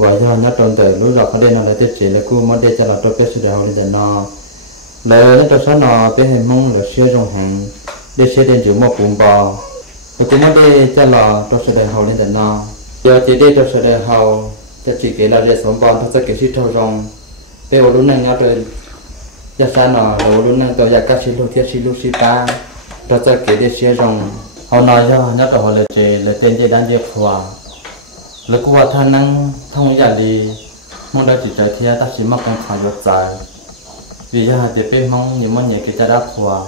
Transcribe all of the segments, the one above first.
và do nhớ trong đời lúc là có đến là tiết chế là cô muốn để cho là tôi biết sự điều lên nó lời nó cho sáng nó biết hình mong là xưa trong hàng để xưa đến chữ một bụng bò và cũng muốn để cho là tôi sự điều lên nó giờ chỉ để cho sự điều cho chỉ kể là để sống bò thôi sẽ kể sự trâu rong để ở lúc này nhớ tôi giờ sáng nó ở lúc này tôi giờ các sinh thiết sinh si ta tôi sẽ kể để xưa rong họ nói cho nhớ tôi họ là chế là tên gì đang dẹp hòa lúc qua thân năng thông giả đi mong đợi chỉ trời thiên ta chỉ mong con phải vượt dài vì giờ thì bên mong những món nhẹ cái ta đáp hòa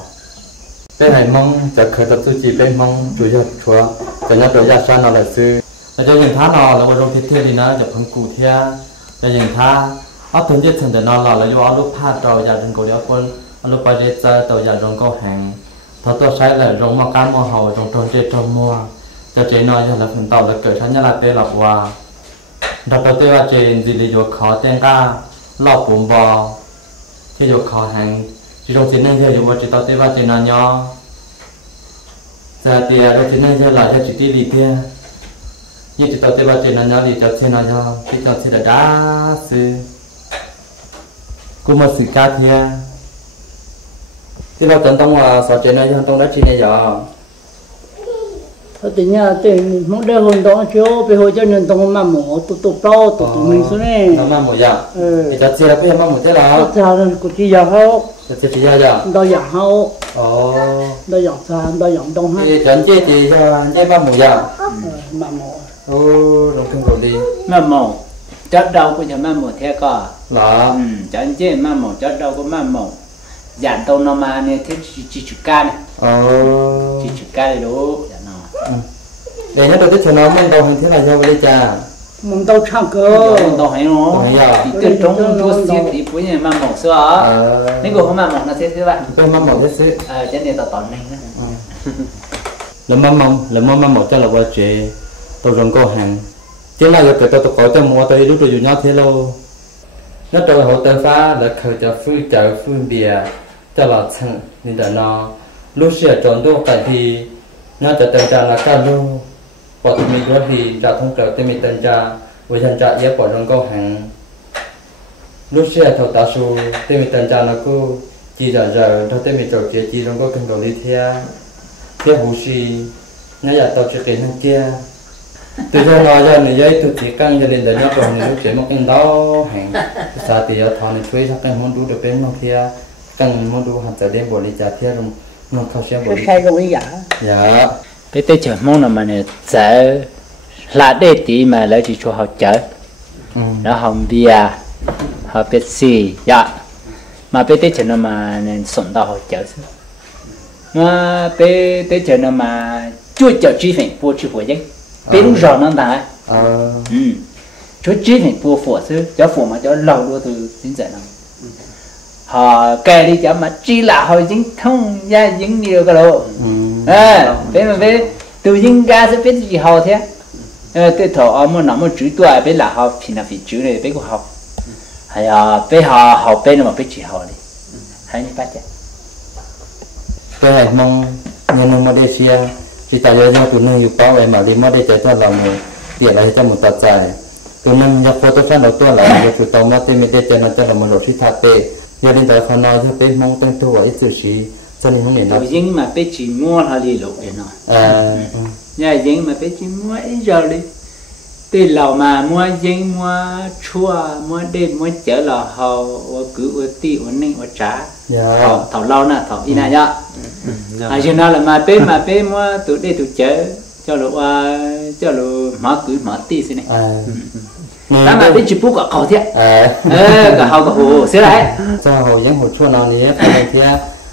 bên này mongจะเคยตัดสู้จีbên mong chủ yếu chúaจะnhớตัวยาชาnó là sưแต่จะอย่างท่าnó là một trong thiên đi nóจะพังcụ thiênจะอย่างท่าเอาถึงจะถึงแต่nó là doเอาลูกผ้าตัวยาถึงกูเดียวคนเอาลูกไปเจอตัวยาลงก็แห้งถ้าตัวใช้เลยลงมาการมอหอลงตรงเจตรงมัวจะเจน้อยจะละphần tàu là cởi sáng nhất là tê lọc hòa đặc biệt tê là trên gì thì được khó tên ca lọc bùn bò thì được khó hàng chỉ trong chính nên thì được chỉ tao tê là trên nó nhỏ giờ thì trong chính nên thì là cho chỉ đi đi kia như chỉ tao tê là trên nó nhỏ thì cho trên nó nhỏ thì cho trên là đá sư cũng một sự ca kia thìเราtận tâm là sao trên này trong đó trên này giờ thì nhà thì mong đợi hồn đó chiếu về hồi cho nên tông mà mổ tụ bao tụ mình xuống này mà mổ dạ thì cho xe là bây giờ mà mổ thế nào cha nên cũng chỉ giờ hao chỉ giờ dạ đo giờ hao đo giờ xa đo giờ đông ha thì chọn chế thì chế mà mổ dạ mà mổ rồi không còn đi mà mổ chất đâu cũng cho mà mổ thế cả là chọn chế mà mổ chất đâu cũng mà mổ giảm tàu nó mà này thế chỉ chụp ca này chỉ chụp ca này đủ để nhớ tôi cho nó mình đâu hình thế này cho với cha mong tàu唱歌mong tàu hay nó thì từ trong chúa xếp thì cuối nhà mà mổ xưa nếu không mà mổ nó sẽ thế bạn tôi mà mổ thế xứ cho nên tao tỏn này là mà mổ cho là qua chế tôi rong câu hàng chứ là cái tôi có cho mua tôi lúc tôi dùng nhau thế lâu nó tôi hỗ trợ phá là khởi cho phui chợ phui bìa cho là thằng nên là nó lúc xưa trốn đâu tại vì nóจะเติมจานละก้าลูกพอที่มีรถดีจะท่องเที่ยวที่มีเติมจานวิชันจะเยอะกว่ารงก็แห่งลูกเสียถอดตาสูที่มีเติมจานแล้วก็จีจะเจอถ้าที่มีโจทย์จีรงก็ขึ้นกับลิเทียเที่ยวหูชีน่าอยากต่อจะเกิดนั่งเกี้ยตัวเจ้าน้อยจะในยัยตัวที่กั้งจะเรียนแต่ยอดตรงนี้ลูกเสียมักกินดาวแห่งสาธิตทอนในช่วยสักกันมันดูจะเป็นมังเทียกั้งมันดูหันจะเรียนบริจาคเทียรงnó không xem bộ khai rồi giả dạ cái tết chợ mong là mà này chợ là để tí mà lấy chỉ cho họ chợ nó hồng bia họ biết gì dạ mà cái tết chợ nó mà nên sống到họ chợ mà cái tết chợ nó mà chui chợ chi phải mua chi của chứ cái lúc rồi nó đã chú chi phải mua phổ chứ cho phổ mà cho lâu đua từ đến giờ nào họ kể đi cho mà chỉ là họ dính thông gia dính nhiều cái đồ bên mà bên từ dính ra sẽ biết gì họ thế cái thọ mà nó mà chữ tuổi bên là họ thì là phải chữ này bên của họ hay bên họ học bên mà biết chỉ họ đi hay như vậy tôi mong nhân Malaysia chỉ tại do tụi nó yêu bảo vậy mà đi Malaysia cho lòng tiền lại cho một tờ tài tụi nó nhập photo phát đầu tiên là tụi tao mà tên mình cho nó cho là một lỗ xí thạch giờ đến giờ không nói cho bên mong tên tôi ấy tự sĩ cho nên không để nó dính mà bên chỉ mua là đi lục để nó nhà dính mà bên chỉ mua ít giờ đi từ lầu mà mua dính mua chua mua đêm mua chở là họ cứ ở ti ở ninh ở trà thầu lâu nè thầu đi nè nhá cho nên là mà bên mua tụi đây tụi chở cho lũ mở cứ mở ti xin này ta mà biết chụp bút cả khẩu thiệt, cả hậu cả hồ xíu đấy. Cho hồ những hồ chua nào này phải thiệt,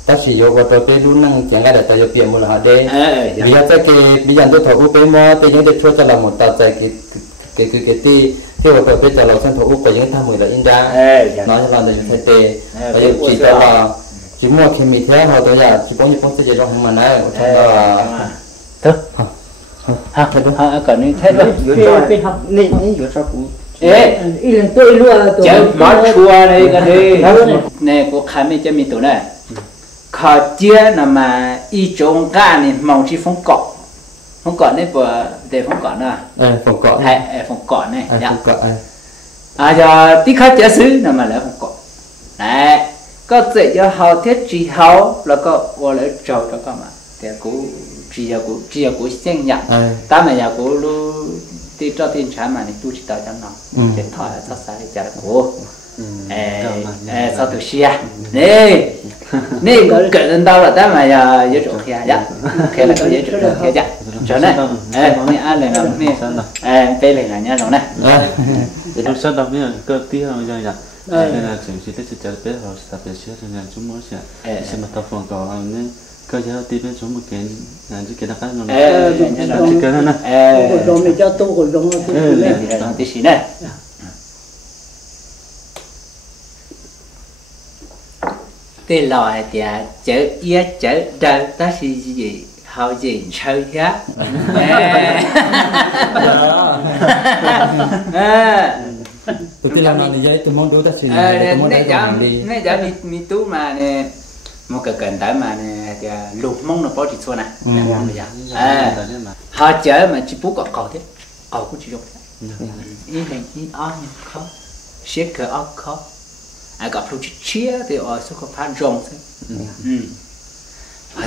ta sử dụng vào tôi phải luôn năng chẳng cái để tôi tiền một là họ đây. Vì vậy cái bây giờ tôi thầu cái mua thì những cái chua cho là một tờ tài cái ti khi mà tôi phải cho là sang thầu của những tham mười là in ra, nói cho bạn là phải tệ, và chỉ cho là chỉ mua khi mình thế họ tôi là chỉ có những công ty gì đó không mà nói, trong đó là thôi. Còn như thế đó, phải học nên những chỗ sao cũng tôi luôn chợ mỏ chua đây cái đi nè cô khai mấy cho mình tụi này khó chia là mà y trồng cá này màu chỉ phong cọ này vừa để phong cọ nữa phong cọ hay phong cọ này giờ tí khách giả sứ là mà lại không có này có thể cho họ thiết chỉ họ là có qua lại trâu đó có mà thì cũng chỉ là cũng sinh nhật ta mà nhà cũng lu tí cho tiền trả mà thì tu chỉ tạo cho nó chỉ thoại sao sai trả của sao từ xia nè nè cũng kể đến đâu là ta mà giờ giới chỗ kia dạ kia là có giới chỗ kia dạ cho này mẹ ăn này là mẹ đây là nhá rồi này tôi sẽ đọc biết cơ tí hơn rồi dạ nên là chúng chỉ thích chơi biết hoặc tập để chơi nên chúng muốn sẽ mà tập phòng cỏ nên cơ chế tí biết chúng một cái là chỉ cái đặc khác rồi chỉ cái này rồi mình cho tu rồi rồi tí xí này cái lò thì chở ia chở đời ta là gì hậu gì chơi á tụi tôi làm nào thì vậy tụi mong đối ta xin tụi mong đây làm đi nãy giờ mi tú mà nè một cái cần tới mà nè thì lục mong nó có chỉ số này họ chở mà chỉ bút cọ thế cọ cũng chỉ dùng ý này ý ó nhưng khó xếp cỡ ó khó gặp lúc chia thì ở số có phán rong thế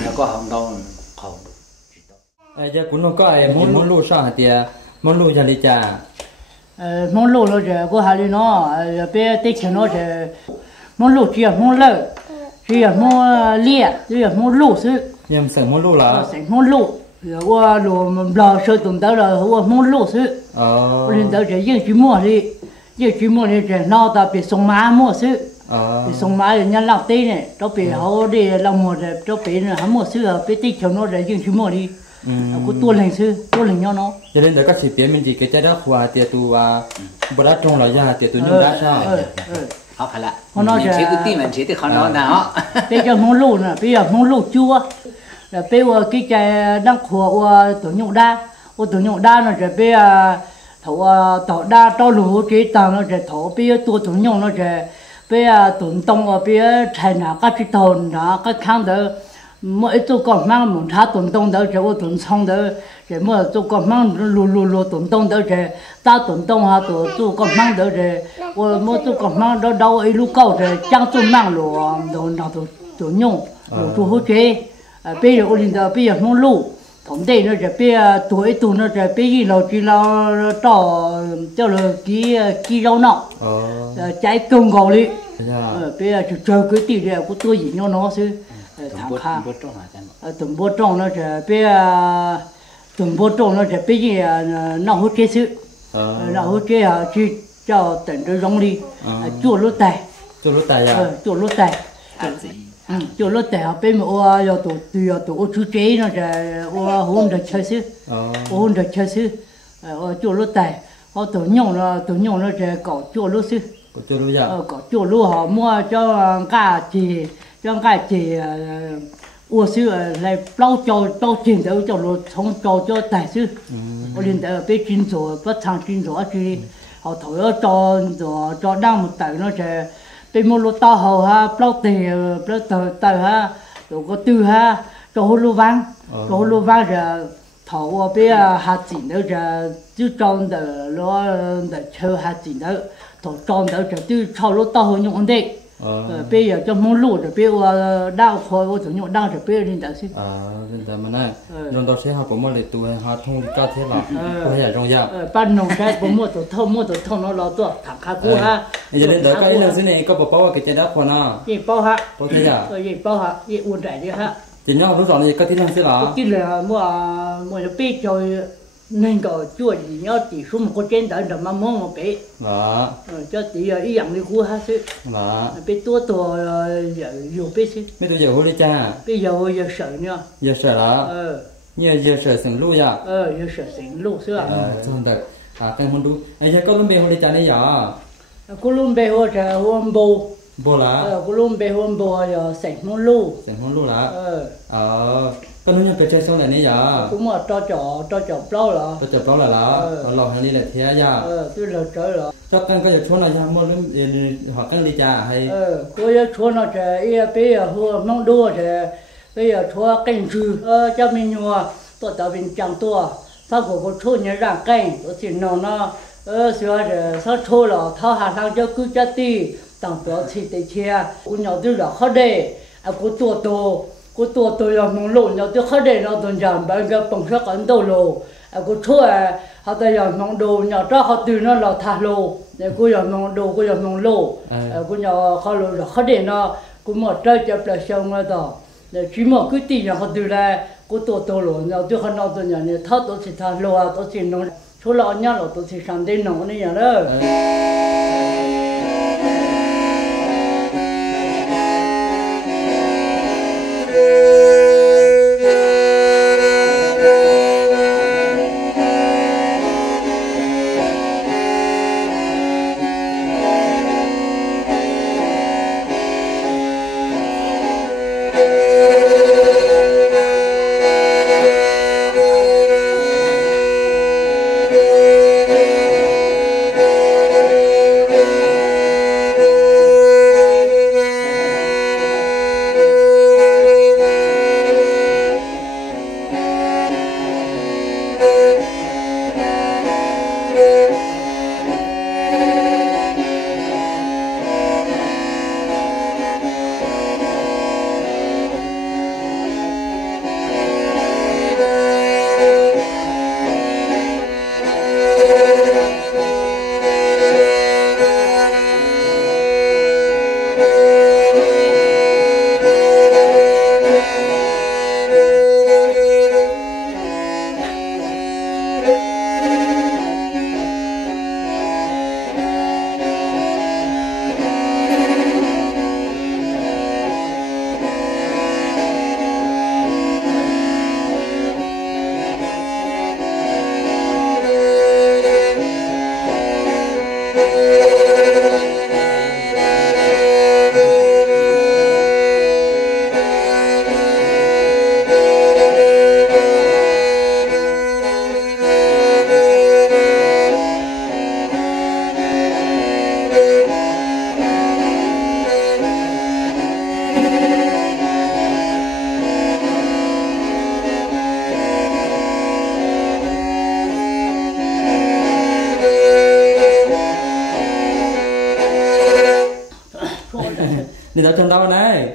nó có hồng đâu hồng giờ cũng nó có ai muốn lưu sao hả tiệt muốn lưu cho đi cha muốn lưu nó giờ có hai đứa nó bây tết cho nó giờ muốn lưu chỉ muốn lợi chỉ muốn lia chỉ muốn lưu chứ nhưng sẵn muốn lưu là sẵn muốn lưu giờ qua đồ lò sôi tuần tới là muốn lưu chứ nên tới giờ riêng chỉ mua đi riêng chỉ mua đi giờ nó ta bị sông má mua chứ bị sông má thì nhân lạc tê này cho bị họ đi làm một rồi cho bị nó hắn mua chứ bị tết cho nó giờ riêng chỉ mua đi có tua lên chứ tua lên nhau nó cho nên là các sĩ biến mình chỉ cái trái đất hoa tiệt tu bữa đó trồng lại ra tiệt tu nhung đá sao họ phải là mình chỉ cứ tin mình chỉ thì họ nói nào bây giờ muốn lù nè bây giờ muốn lù chua là bây giờ cái trái đang khổ tổ nhung đa nó sẽ bây giờ thổ tổ đa to lù chế tàng nó sẽ thổ bây giờ tua tổ nhung nó sẽ bây giờ tuần tông bây giờ thay nào các cái tồn đó các kháng đó mỗi chỗ còn mang một tháp tuần tông đó sẽ có tuần xong đó sẽ mỗi chỗ còn mang lù tuần tông đó sẽ ta tuần tông ha tổ chỗ còn mang đó sẽ mỗi chỗ còn mang đó đâu ấy lúc cao sẽ trang chỗ mang lù đồ nào tổ nhung tổ hỗ trợ bây giờ linh đó bây giờ muốn lù thống đây nó sẽ bây giờ tuổi nó sẽ bây giờ chỉ là cho là kí rau nọ trái công gạo đi bây giờ chờ cái tỷ lệ của tôi gì nó chứ thằng khác tuần bố trồng nó sẽ bây tuần bố trồng nó sẽ bây giờ nó hỗ trợ chứ nó hỗ trợ chỉ cho tỉnh cho rong đi chua lúa tè chua lúa tè chua lúa tè bên mà giờ tụi chú chế nó sẽ hôn được chơi chứ chua lúa tè họ tụi nhung nó sẽ có chua lúa chứ có chua lúa họ mua cho cái chị ua sư lại bao cho tiền đâu cho nó không cho tài sư ở đến đây bên chuyên số bắt thằng chuyên số chứ họ thổi cho đang một tài nó sẽ bên mua lô to hầu ha bao tiền bao tờ ha rồi có tư ha cho hô lô vang rồi thầu bên hạt chín nữa rồi chứ tròn để nó để chơi hạt chín nữa thầu tròn nữa rồi chứ thầu lô to hơn nhung đấy bây giờ cho muốn lụt rồi bây giờ đau khôi vô thằng nhộng đau rồi bây giờ lên đại sư lên đại mà này rồi tao sẽ học có một lời tu họ thông cao thế là có thể trong giao ban nông cái có một tổ thông nó lo to thằng khác cũ ha giờ đến đó cái lần này có bảo cái trái đất còn à gì bao ha bao thế à gì bao ha gì uốn đại đi ha chỉ nhau lúc này có tí lần sẽ là cái là mua nó biết rồi nên có chuột gì nhớ chỉ số một con trên tới rồi mà mong một bé cho tí ý dạng đi cua ha chứ bé tua giờ bé chứ mấy tôi giờ hôi đi cha bây giờ sợ nha giờ sợ là giờ sợ sừng lu ya giờ sợ sừng lu chứ xong được cái món đu giờ có luôn bé hôi đi cha này giờ có luôn bé hôi cha hôm bồ lá có luôn bé hôm bồ giờ sừng món lu lá con nó nhận cái chơi xong là này giờ cũng mà cho chó plau là lò hay đi là thế ya tôi là trời là cho con có giờ chốn là ya mua lên hoặc con đi cha hay có giờ chốn nó trời bây giờ hùa mong đua trời bây giờ chua canh chư cho mình nhua tôi tao mình chẳng tua sau của chốn nhớ rằng canh tôi chỉ nó xưa rồi sao thô là thao hà sang cho cứ cho ti tặng đó thì để chia cô nhỏ tôi là khó để cô tua là mong lộ nhỏ tôi khó để nó tuần giảm bao giờ bằng sắc ấn đầu lộ cô thua họ ta giờ mong đồ nhỏ cho họ từ nó là thả lộ để cô giờ mong đồ cô giờ mong lộ cô nhỏ khó lộ là khó để nó cô mở chơi chập là xong rồi đó để chỉ một cái tiền nhỏ họ từ là cô tua lộ nhỏ tôi không nói tôi nhỏ này thao tôi chỉ thả lộ tôi chỉ nói số lọ nhau là tôi chỉ sang đây nó này nhá đó. đi đâu chân đâu này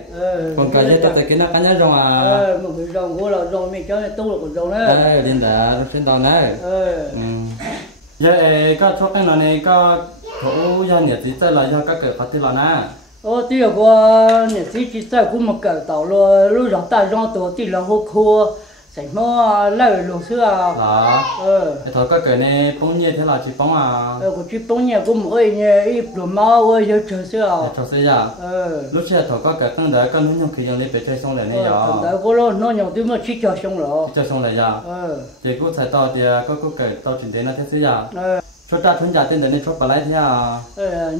còn cả như tập cái nó cá nhân rồng một cái rồng của là rồng mình cho tu là của rồng đấy đi đã trên tàu này giờ có thuốc cái này có thủ gia nhiệt thì tới là do các cái phát triển là nè tuy là qua nhiệt chỉ tới cũng một cái tàu lo lúc rong ta rong tổ thì là hô khô sạch mơ lấy luôn xưa là thôi các cái này bông nhiệt thế là chỉ bông của chỉ bông nhiệt cũng ơi nhiệt ít đồ máu ơi giờ chơi xưa chơi xưa giờ lúc trước thôi các cái con đấy con nó nhung khi dùng để chơi xong rồi này giờ đấy cô lo nó nhung tôi mới chỉ chơi xong rồi chơi xong rồi giờ thì cũng phải to thì có cái to chuyện thế nó thế xưa giờ cho ta thun giả tên đấy cho bà lấy thế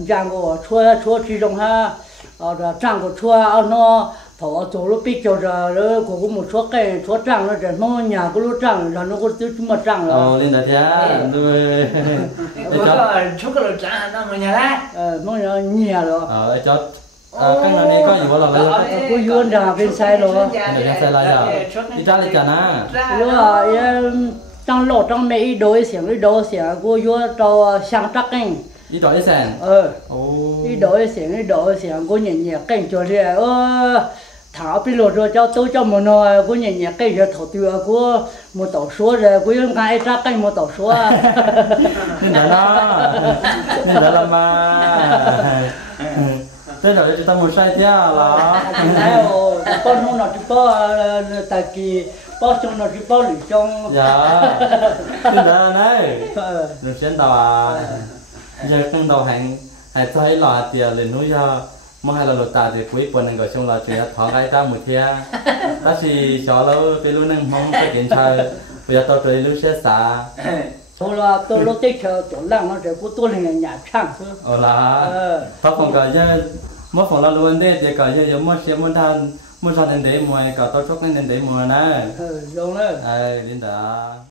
giang của chua chỉ dùng ha rồi trang của chua nó thọ chỗ lúc biết cho rồi của một số cái số trang nó rồi nó nhà của lúc trang là nó có tiêu chúng mà trang rồi lên đây thế rồi số cái lỗ trang nó mà nhà đấy nó nhà rồi cho cái này có gì là có yuan ra bên sai rồi bên sai là đi ra đi chả na rồi trong lỗ trong mấy đôi xiềng của yuan cho sang trắc anh đi đổi xiềng đi đổi xiềng của nhẹ cảnh cho đi thảo bị lột rồi cho tôi cho một nồi của nhẹ cái giờ thổ tiêu của một tàu số rồi của những cái ra cái một tàu số nên là mà thế rồi chúng ta muốn sai thế là con không nào chỉ có tại kỳ bao trong nào chỉ bao lì trong dạ thế là này được xem tàu giờ con tàu hành thấy là tiền lên núi ra mà hay là lột tà thì quý phần này gọi chung là chuyện thọ cái ta một thia ta chỉ cho lâu cái luôn nên mong cái kiện chơi bây giờ tôi chơi lúc sẽ xả tôi lúc tích chờ chỗ lăng nó sẽ có tôi là nhà trang thôi là thật không cả chứ mất phòng là luôn đấy thì cả giờ mất xe mất than đến đấy mùa cả tôi chốt đến đấy mùa này đúng đấy đến đó